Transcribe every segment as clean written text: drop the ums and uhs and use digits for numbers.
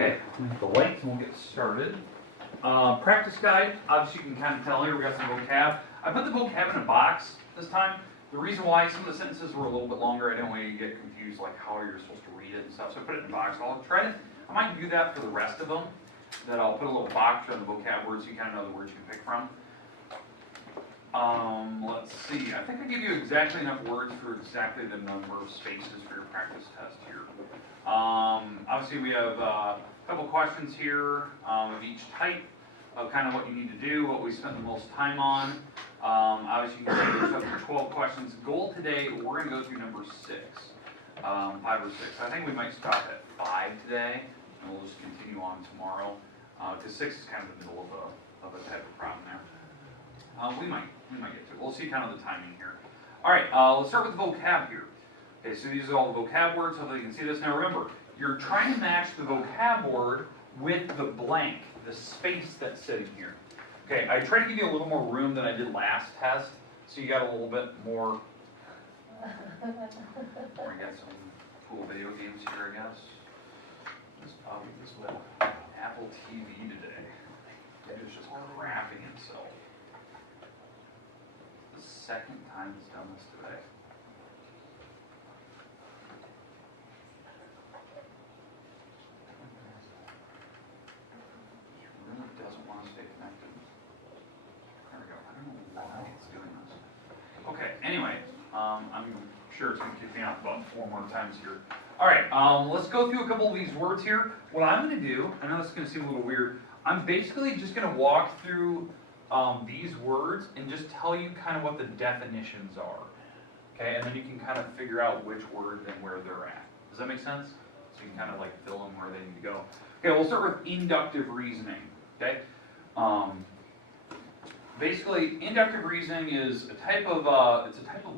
Okay, let me hit the lights and we'll get started. Practice guide, obviously you can kind of tell here we got some vocab. I put the vocab in a box this time. The reason why some of the sentences were a little bit longer, I didn't want you to get confused like how you're supposed to read it and stuff, so I put it in a box. I might do that for the rest of them, that I'll put a little box on the vocab words so you kind of know the words you can pick from. Let's see, I think I give you exactly enough words for exactly the number of spaces for your practice test here. Obviously we have a couple questions here of each type of kind of what you need to do, what we spent the most time on. Obviously you can say there's up to 12 questions. Goal today, we're going to go through number 6, 5 or 6. I think we might stop at 5 today, and we'll just continue on tomorrow, because 6 is kind of the middle of a type of problem there. We might get to it. We'll see kind of the timing here. All right, let's start with the vocab here. Okay, so these are all the vocab words. Hopefully you can see this. Now remember, you're trying to match the vocab word with the blank, the space that's sitting here. Okay, I tried to give you a little more room than I did last test, so you got a little bit more. We got some cool video games here, I guess. This probably is what Apple TV today. It's just crapping itself. The second time it's done this today. It really doesn't want to stay connected. There we go. I don't know why it's doing this. Okay, anyway, I'm sure it's going to kick me out about 4 more times here. All right, let's go through a couple of these words here. What I'm going to do, I know this is going to seem a little weird, I'm basically just going to walk through these words and just tell you kind of what the definitions are. Okay, and then you can kind of figure out which word and where they're at. Does that make sense? So you can kind of like fill in where they need to go. Okay, we'll start with inductive reasoning. Okay, basically, inductive reasoning is a type of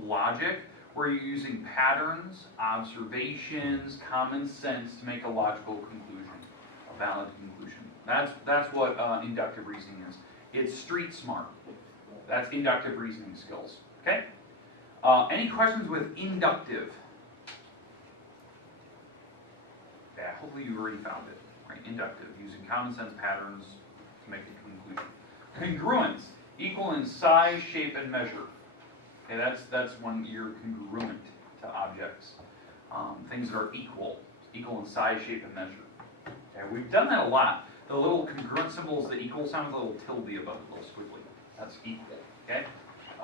logic where you're using patterns, observations, common sense to make a logical conclusion, a valid conclusion. That's what inductive reasoning is. It's street smart. That's inductive reasoning skills. Okay? Any questions with inductive? Yeah, hopefully you've already found it. Right? Inductive, using common sense patterns to make a conclusion. Congruence, equal in size, shape, and measure. Okay, that's when you're congruent to objects. Things that are equal in size, shape, and measure. Okay, we've done that a lot. The little congruent symbol is the equal sign with a little tilde above it, a little squiggly. That's equal. Okay?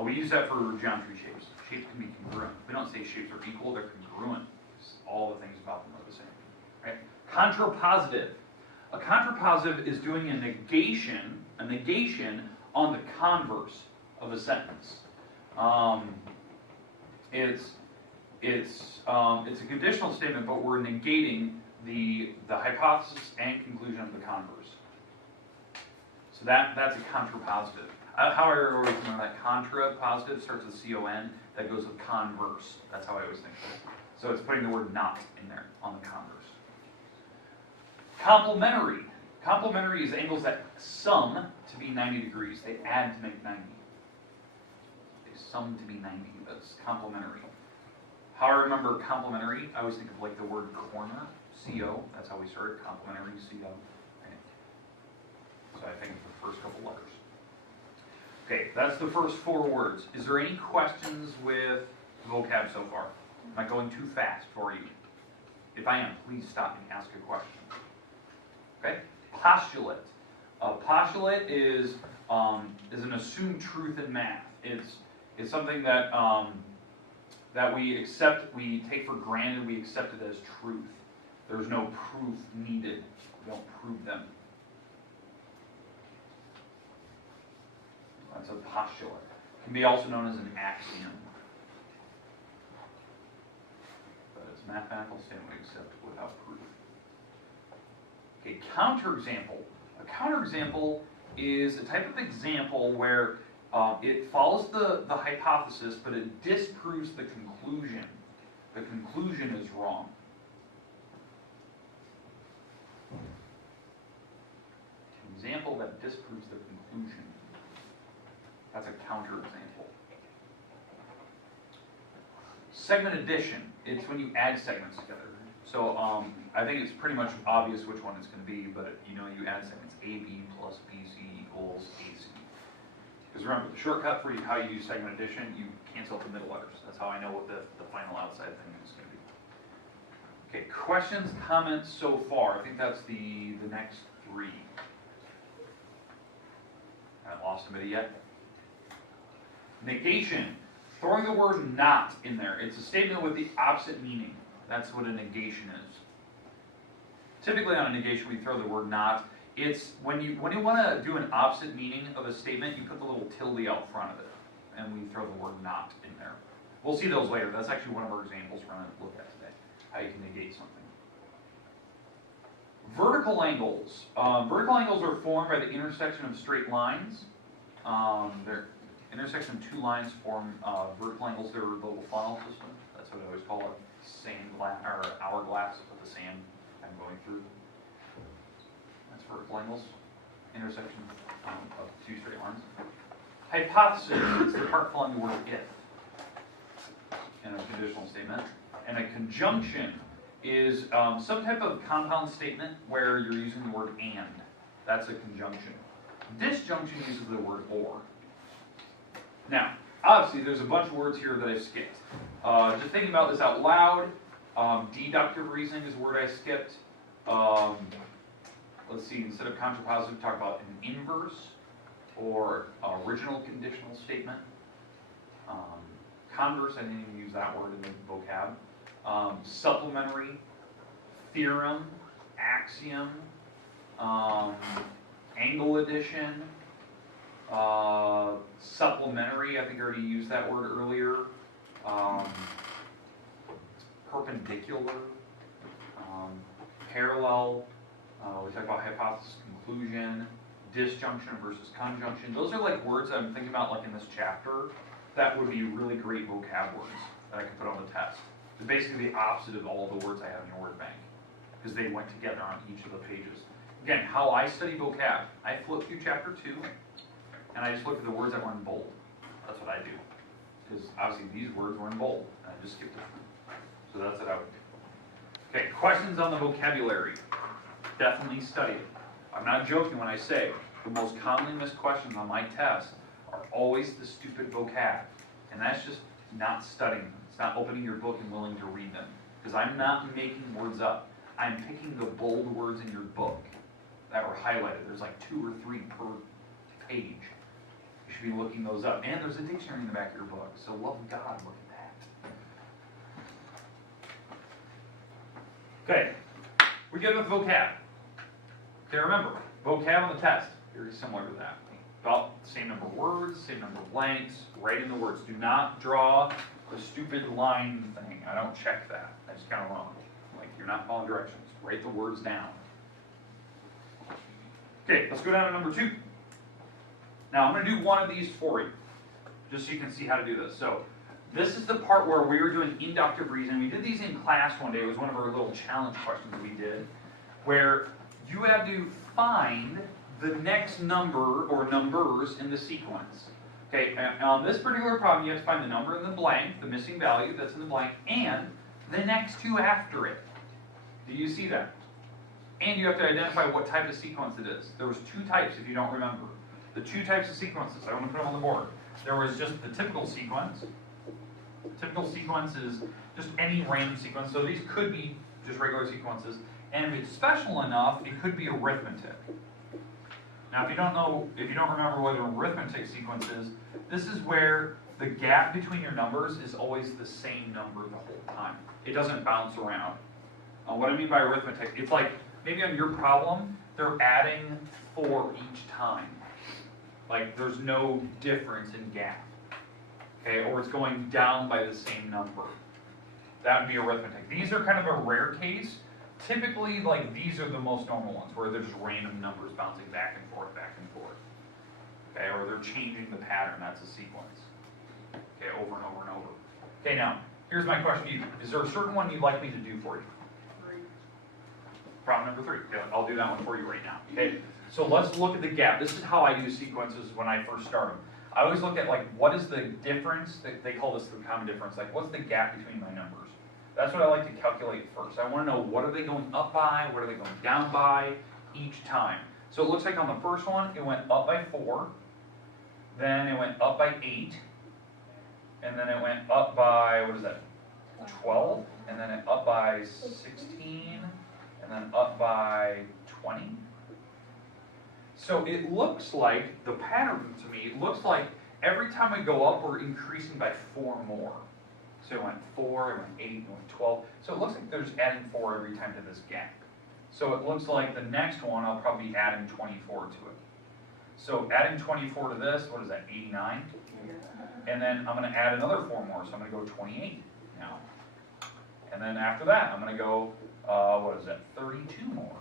We use that for geometry shapes. Shapes can be congruent. We don't say shapes are equal, they're congruent. All the things about them are the same. Right? Contrapositive. A contrapositive is doing a negation on the converse of a sentence. It's a conditional statement, but we're negating the hypothesis and conclusion of the converse. So that's a contrapositive. How I always remember that contrapositive starts with C-O-N, that goes with converse. That's how I always think of it. So it's putting the word not in there on the converse. Complementary. Complementary is angles that sum to be 90 degrees. They add to make 90. They sum to be 90. That's complementary. How I remember complementary, I always think of like the word corner. C-O, that's how we started, complementary, C-O. Okay. So I think of the first couple letters. Okay, that's the first 4 words. Is there any questions with vocab so far? Am I going too fast for you? If I am, please stop and ask a question. Okay, postulate. A postulate is an assumed truth in math. It's something that that we accept, we take for granted, we accept it as truth. There's no proof needed. We don't prove them. That's a postulate. It can be also known as an axiom. But it's a mathematical statement we accept without proof. Okay, counterexample. A counterexample is a type of example where it follows the hypothesis, but it disproves the conclusion. The conclusion is wrong. Example that disproves the conclusion. That's a counterexample. Segment addition. It's when you add segments together. So I think it's pretty much obvious which one it's going to be, but you know, you add segments AB plus BC equals AC. Because remember, the shortcut for how you do segment addition, you cancel out the middle letters. That's how I know what the final outside thing is going to be. Okay, questions, comments so far. I think that's the next three. Haven't lost anybody yet? Negation. Throwing the word not in there. It's a statement with the opposite meaning. That's what a negation is. Typically on a negation, we throw the word not. It's when you want to do an opposite meaning of a statement, you put the little tilde out front of it, and we throw the word not in there. We'll see those later. That's actually one of our examples we're going to look at today, how you can negate something. Vertical angles. Vertical angles are formed by the intersection of straight lines. Intersection of two lines form vertical angles. They're a little funnel system. That's what I always call it. Sand glass or hourglass with the sand I'm going through. That's vertical angles. Intersection of two straight lines. Hypothesis is the part following the word if in a conditional statement. And a conjunction is some type of compound statement where you're using the word and. That's a conjunction. Disjunction uses the word or. Now, obviously, there's a bunch of words here that I've skipped. Just thinking about this out loud, deductive reasoning is a word I skipped. Let's see, instead of contrapositive, talk about an inverse or original conditional statement. Converse, I didn't even use that word in the vocab. Supplementary, theorem, axiom, angle addition, supplementary, I think I already used that word earlier. Perpendicular, parallel, we talked about hypothesis, conclusion, disjunction versus conjunction. Those are like words that I'm thinking about like in this chapter that would be really great vocab words that I could put on the test. It's basically the opposite of all the words I have in your word bank because they went together on each of the pages. Again, how I study vocab, I flip through chapter 2 and I just look at the words that were in bold. That's what I do. Because obviously these words were in bold and I just skipped them. So that's what I would do. Okay, questions on the vocabulary. Definitely study it. I'm not joking when I say the most commonly missed questions on my test are always the stupid vocab. And that's just not studying them. It's not opening your book and willing to read them. Because I'm not making words up. I'm picking the bold words in your book that were highlighted. There's like 2 or 3 per page. You should be looking those up. And there's a dictionary in the back of your book. So love God, look at that. Okay, we get with vocab. Okay, remember, vocab on the test, very similar to that. About the same number of words, same number of blanks, write in the words. Do not draw the stupid line thing. I don't check that. That's kind of wrong. Like, you're not following directions. Write the words down. Okay, let's go down to number 2. Now, I'm going to do one of these for you, just so you can see how to do this. So, this is the part where we were doing inductive reasoning. We did these in class one day. It was one of our little challenge questions that we did, where you had to find the next number or numbers in the sequence. Okay, and on this particular problem, you have to find the number in the blank, the missing value that's in the blank, and the next 2 after it. Do you see that? And you have to identify what type of sequence it is. There was 2 types if you don't remember. The 2 types of sequences, I want to put them on the board. There was just the typical sequence. Typical sequence is just any random sequence. So these could be just regular sequences. And if it's special enough, it could be arithmetic. Now, if you don't remember what an arithmetic sequence is, this is where the gap between your numbers is always the same number the whole time. It doesn't bounce around. What I mean by arithmetic, it's like maybe on your problem, they're adding 4 each time. Like there's no difference in gap. Okay, or it's going down by the same number. That would be arithmetic. These are kind of a rare case. Typically, like these are the most normal ones, where there's random numbers bouncing back and forth. Okay, or they're changing the pattern. That's a sequence. Okay, over and over and over. Okay, now here's my question to you: is there a certain one you'd like me to do for you? 3. Problem number 3. Okay, I'll do that one for you right now. Okay, so let's look at the gap. This is how I do sequences when I first start them. I always look at like what is the difference? They call this the common difference. Like what's the gap between my numbers? That's what I like to calculate first. I want to know what are they going up by, what are they going down by each time. So it looks like on the first one, it went up by 4, then it went up by 8, and then it went up by, what is that, 12, and then it up by 16, and then up by 20. So it looks like, the pattern to me, it looks like every time we go up, we're increasing by 4 more. So it went 4, it went 8, it went 12. So it looks like there's adding 4 every time to this gap. So it looks like the next one, I'll probably be adding 24 to it. So adding 24 to this, what is that, 89? And then I'm going to add another 4 more, so I'm going to go 28 now. And then after that, I'm going to go, what is that, 32 more.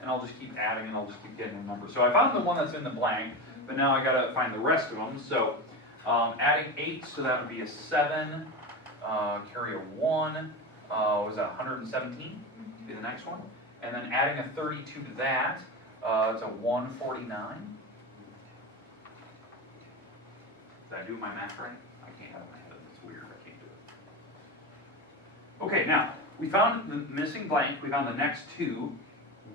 And I'll just keep adding and I'll just keep getting the numbers. So I found the one that's in the blank, but now I got to find the rest of them. So adding 8, so that would be a 7, carry a 1, was that 117? Be the next one. And then adding a 32 to that, it's a 149. Did I do my math right? I can't have my head. That's weird. I can't do it. Okay, now, we found the missing blank. We found the next 2.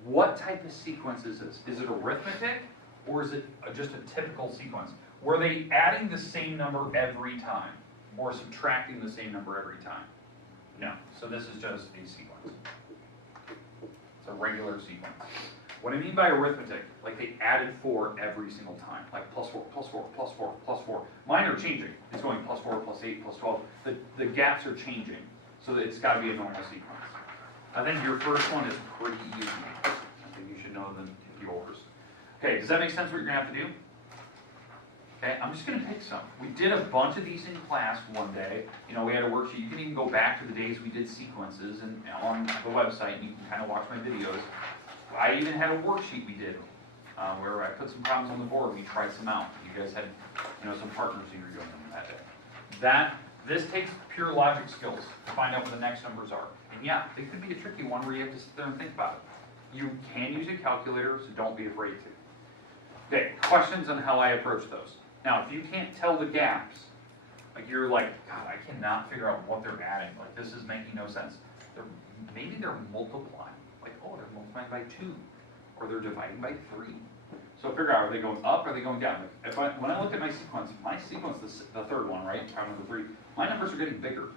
What type of sequence is this? Is it arithmetic, or is it just a typical sequence? Were they adding the same number every time, or subtracting the same number every time? No. So this is just a sequence. It's a regular sequence. What I mean by arithmetic, like they added 4 every single time, like plus 4, plus 4, plus 4, plus 4. Mine are changing. It's going plus 4, plus 8, plus 12. The gaps are changing, so that it's got to be a normal sequence. I think your first one is pretty easy. I think you should know than yours. Okay, does that make sense what you're going to have to do? Okay, I'm just going to pick some. We did a bunch of these in class one day. You know, we had a worksheet. You can even go back to the days we did sequences and on the website, and you can kind of watch my videos. I even had a worksheet we did where I put some problems on the board. We tried some out. You guys had, you know, some partners who were doing them that day. This takes pure logic skills to find out what the next numbers are. And yeah, it could be a tricky one where you have to sit there and think about it. You can use a calculator, so don't be afraid to. Okay, questions on how I approach those. Now, if you can't tell the gaps, like you're like, God, I cannot figure out what they're adding. Like this is making no sense. Maybe they're multiplying. Like, oh, they're multiplying by 2, or they're dividing by 3. So figure out, are they going up, or are they going down? When I look at my sequence, the third one, right, problem number 3, my numbers are getting bigger.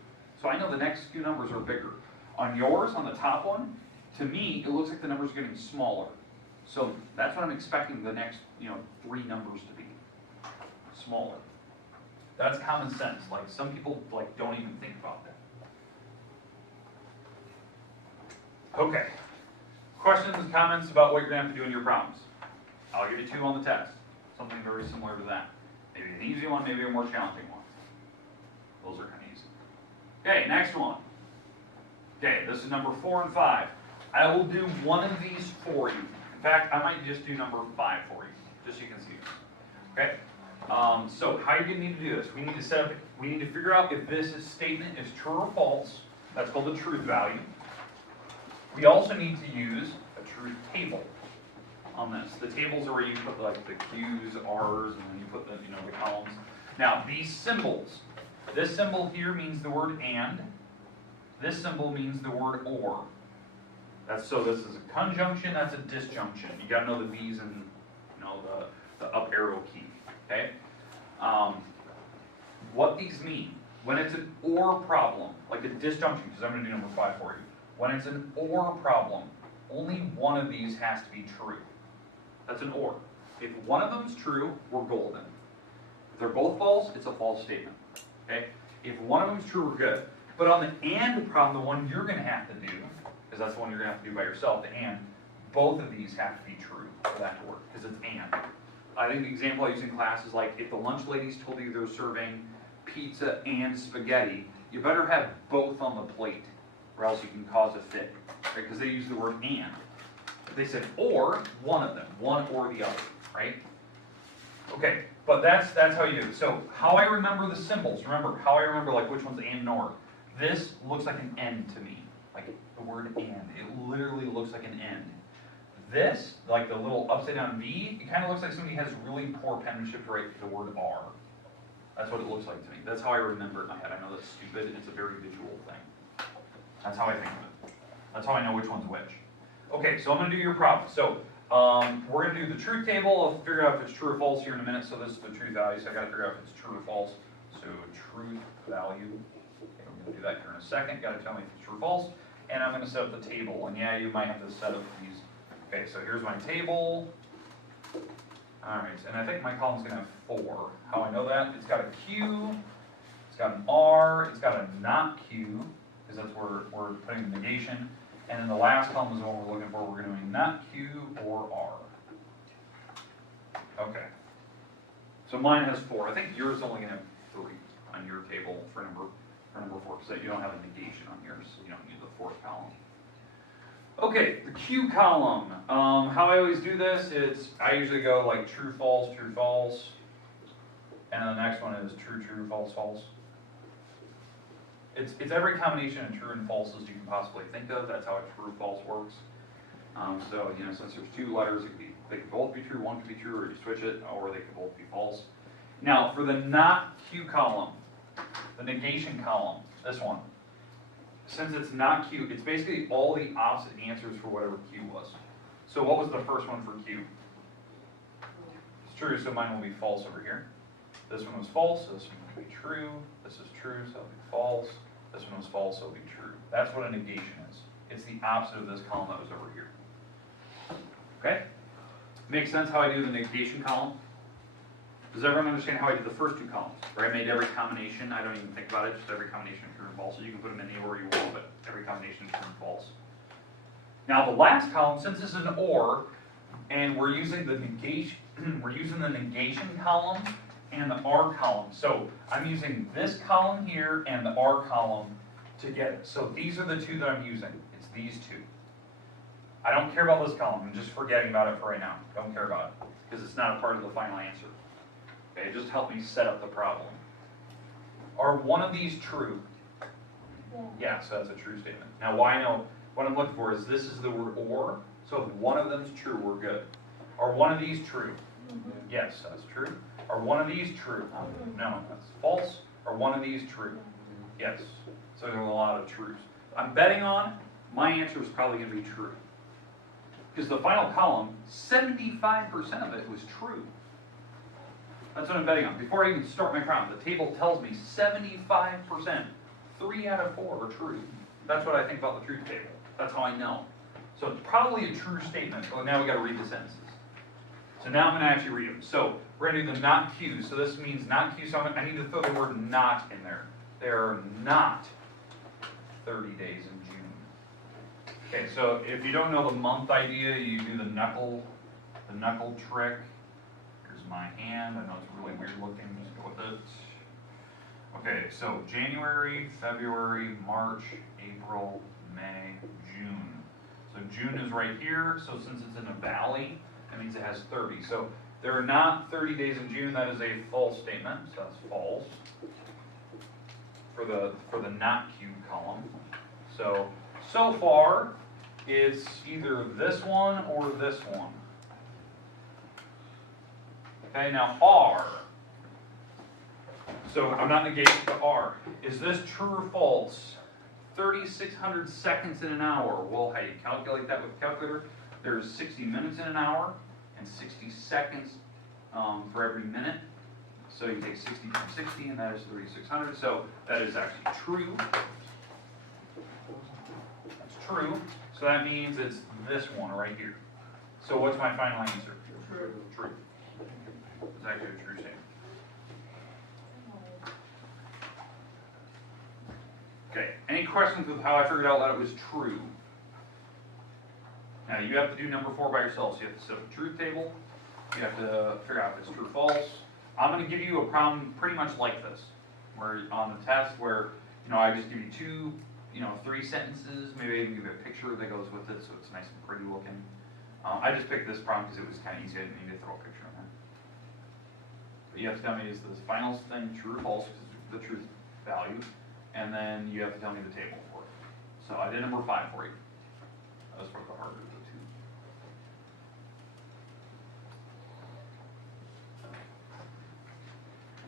So I know the next few numbers are bigger. On yours, on the top one, to me, it looks like the numbers are getting smaller. So that's what I'm expecting the next, 3 numbers to be. Smaller. That's common sense. Like, some people, don't even think about that. Okay. Questions and comments about what you're going to have to do in your problems? I'll give you 2 on the test. Something very similar to that. Maybe an easy one, maybe a more challenging one. Those are kind of easy. Okay, next one. Okay, this is number 4 and 5. I will do one of these for you. In fact, I might just do number 5 for you, just so you can see this. Okay? So how you're going to need to do this? We need to figure out if this statement is true or false. That's called the truth value. We also need to use a truth table on this. The tables are where you put the Q's, R's, and then you put the columns. Now these symbols. This symbol here means the word and. This symbol means the word or. So this is a conjunction. That's a disjunction. You got to know the V's and the up arrow key. Okay. What these mean when it's an or problem, like a disjunction, because I'm going to do number 5 for you. When it's an or problem, only one of these has to be true. That's an or. If one of them's true, we're golden. If they're both false, it's a false statement. Okay? If one of them's true, we're good. But on the and problem, the one you're going to have to do, because that's the one you're going to have to do by yourself, the and, both of these have to be true for that to work, because it's and. I think the example I use in class is like if the lunch ladies told you they're serving pizza and spaghetti, you better have both on the plate, or else you can cause a fit, right? Because they use the word and. If they said or, one of them, one or the other, right? Okay, but that's how you do it. So how I remember the symbols, remember how I remember which one's and or. This looks like an N to me, like the word and. It literally looks like an N. This, like the little upside down V, it kind of looks like somebody has really poor penmanship to write the word R. That's what it looks like to me. That's how I remember it in my head. I know that's stupid, and it's a very visual thing. That's how I think of it. That's how I know which one's which. Okay, so I'm going to do your problem. So we're going to do the truth table. I'll figure out if it's true or false here in a minute. So this is the truth value. So I got to figure out if it's true or false. So truth value. Okay, we're going to do that here in a second. Got to tell me if it's true or false. And I'm going to set up the table. And yeah, you might have to set up these. Okay, so here's my table. All right, and I think my column's going to have 4. How I know that? It's got a Q. It's got an R. It's got a not Q, because that's where we're putting the negation. And then the last column is the one we're looking for. We're going to do not Q or R. Okay. So mine has 4. I think yours is only going to have 3 on your table for number 4, because you don't have a negation on yours, so you don't need the 4th column. Okay, the Q column. How I always do this is I usually go like true, false, and then the next one is true, true, false, false. It's every combination of true and falses you can possibly think of. That's how a true false works. So you know, since there's 2 letters, they could both be true, one could be true, or you switch it, or they could both be false. Now for the not Q column, the negation column, this one. Since it's not Q, it's basically all the opposite answers for whatever Q was. So what was the first one for Q? It's true, so mine will be false over here. This one was false, so this one will be true. This is true, so it'll be false. This one was false, so it'll be true. That's what a negation is. It's the opposite of this column that was over here. Okay? Makes sense how I do the negation column? Does everyone understand how I did the first 2 columns? Where I made every combination, I don't even think about it, just every combination of true and false. So you can put them in any order you want, but every combination is true and false. Now the last column, since it's an OR, and we're using the negation, we're using the negation column and the R column. So I'm using this column here and the R column together. So these are the 2 that I'm using. It's these 2. I don't care about this column. I'm just forgetting about it for right now. Don't care about it because it's not a part of the final answer. Okay, it just helped me set up the problem. Are one of these true? Yeah, so that's a true statement. Now, why I know what I'm looking for is this is the word or. So if one of them is true, we're good. Are one of these true? Yes, that's true. Are one of these true? No, that's false. Are one of these true? Yes. So there are a lot of truths. I'm betting on my answer is probably going to be true. Because the final column, 75% of it was true. That's what I'm betting on. Before I even start my problem, the table tells me 75%, 3 out of 4 are true. That's what I think about the truth table. That's how I know. So it's probably a true statement. Well, now we got to read the sentences. So now I'm going to actually read them. So we're going to do the not Q. So this means not Q. So I need to throw the word not in there. There are not 30 days in June. Okay, so if you don't know the month idea, you do the knuckle trick. My hand, I know it's really weird looking, just go with it. Okay, so January, February, March, April, May, June. So June is right here, so since it's in a valley, that means it has 30. So there are not 30 days in June, that is a false statement, so that's false. For the not Q column. So far, it's either this one or this one. Okay, now R. So I'm not negating the R. Is this true or false? 3,600 seconds in an hour. Well, how do you calculate that with a calculator? There's 60 minutes in an hour and 60 seconds for every minute. So you take 60 from 60, and that is 3,600. So that is actually true. That's true. So that means it's this one right here. So what's my final answer? True. True. It's actually a true statement. Okay, any questions with how I figured out that it was true? Now you have to do number 4 by yourself. So you have to set up a truth table. You have to figure out if it's true or false. I'm going to give you a problem pretty much like this, where on the test where I just give you 3 sentences. Maybe I even give you a picture that goes with it, so it's nice and pretty looking. I just picked this problem because it was kind of easy. I didn't need to throw a picture in there. But you have to tell me is this final thing true or false, because it's the truth value, and then you have to tell me the table for it. So I did number 5 for you. That was probably the harder of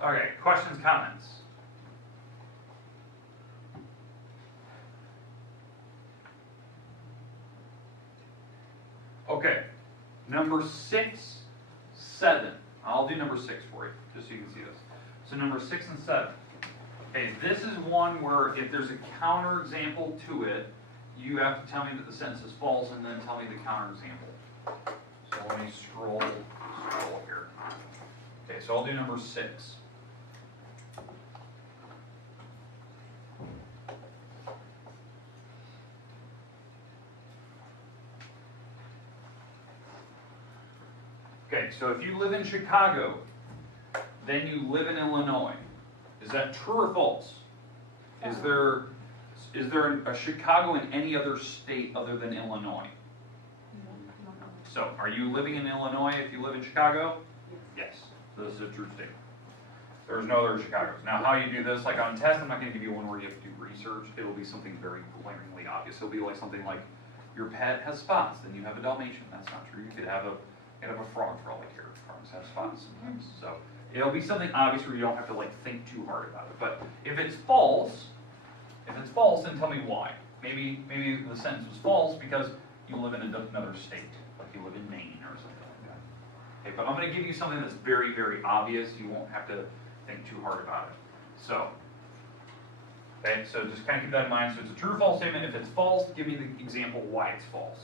the 2. Okay, questions, comments? Okay, number 6, 7. I'll do number 6 for you, just so you can see this. So number 6 and 7. Okay, this is one where if there's a counterexample to it, you have to tell me that the sentence is false and then tell me the counterexample. So let me scroll here. Okay, so I'll do number 6. Okay, so if you live in Chicago, then you live in Illinois. Is that true or false? Is there a Chicago in any other state other than Illinois? So, are you living in Illinois if you live in Chicago? Yes. This is a true statement. There's no other Chicagos. Now, how you do this, like on test, I'm not going to give you one where you have to do research. It'll be something very glaringly obvious. It'll be like something like, your pet has spots, then you have a Dalmatian. That's not true. You could have a frog for all I care. Frogs have spots sometimes. So, it'll be something obvious where you don't have to like think too hard about it. But if it's false, then tell me why. Maybe the sentence was false because you live in another state, like you live in Maine or something like that. Okay, but I'm going to give you something that's very, very obvious. You won't have to think too hard about it. So, okay, so just kind of keep that in mind. So it's a true or false statement. If it's false, give me the example why it's false.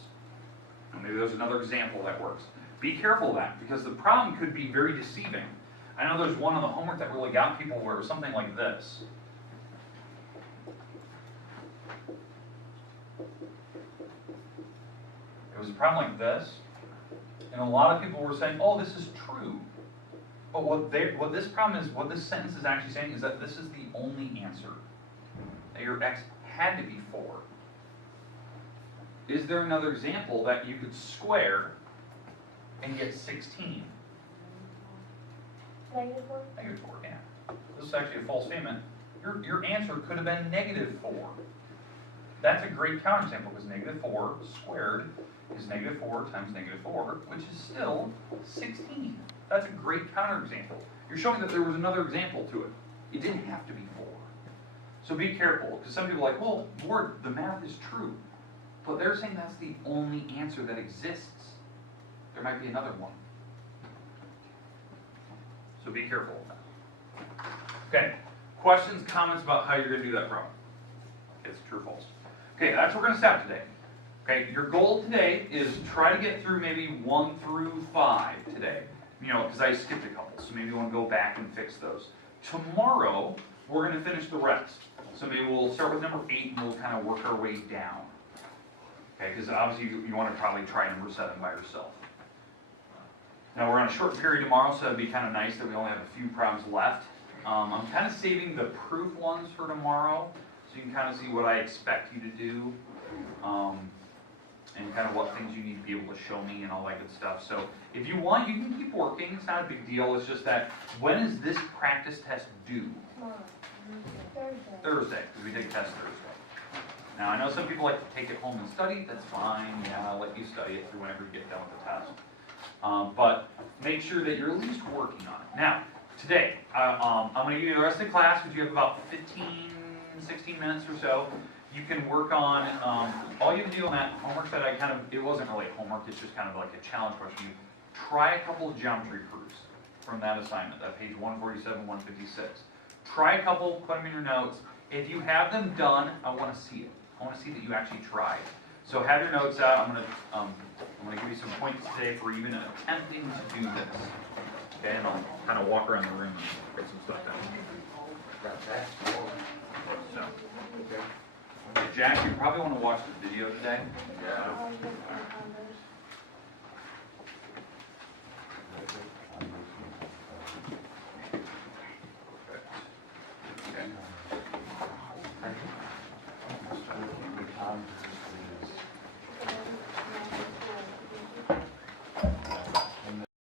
And maybe there's another example that works. Be careful of that, because the problem could be very deceiving. I know there's one on the homework that really got people where it was something like this. It was a problem like this, and a lot of people were saying, oh, this is true. But what this sentence is actually saying is that this is the only answer. That your x had to be 4. Is there another example that you could square and get 16? -4? -4, yeah. This is actually a false statement. Your answer could have been -4. That's a great counterexample because -4 squared is -4 times -4, which is still 16. That's a great counterexample. You're showing that there was another example to it. It didn't have to be 4. So be careful, because some people are like, well, Lord, the math is true. But they're saying that's the only answer that exists. There might be another one. So be careful of that. Okay, questions, comments about how you're going to do that problem? It's true or false. Okay, that's where we're going to stop today. Okay, your goal today is try to get through maybe 1 through 5 today. You know, because I skipped a couple, so maybe you want to go back and fix those. Tomorrow, we're going to finish the rest. So maybe we'll start with number 8 and we'll kind of work our way down. Okay, because obviously you want to probably try number 7 by yourself. Now we're on a short period tomorrow, so it'd be kind of nice that we only have a few problems left. I'm kind of saving the proof ones for tomorrow, so you can kind of see what I expect you to do, and kind of what things you need to be able to show me and all that good stuff. So if you want, you can keep working. It's not a big deal. It's just that, when is this practice test due? Thursday, because we take a test Thursday. Now I know some people like to take it home and study. That's fine. Yeah, I'll let you study it through whenever you get done with the test. But make sure that you're at least working on it. Now, today, I'm going to give you the rest of the class, which you have about 16 minutes or so. You can work on, all you have to do on that homework that it wasn't really homework, it's just kind of like a challenge question. You try a couple of geometry proofs from that assignment, that page 147, 156. Try a couple, put them in your notes. If you have them done, I want to see it. I want to see that you actually tried. So have your notes out. I'm going to give you some points today for even attempting to do this. Okay, and I'll kind of walk around the room and get some stuff done. So, Jack, you probably want to watch the video today. Yeah.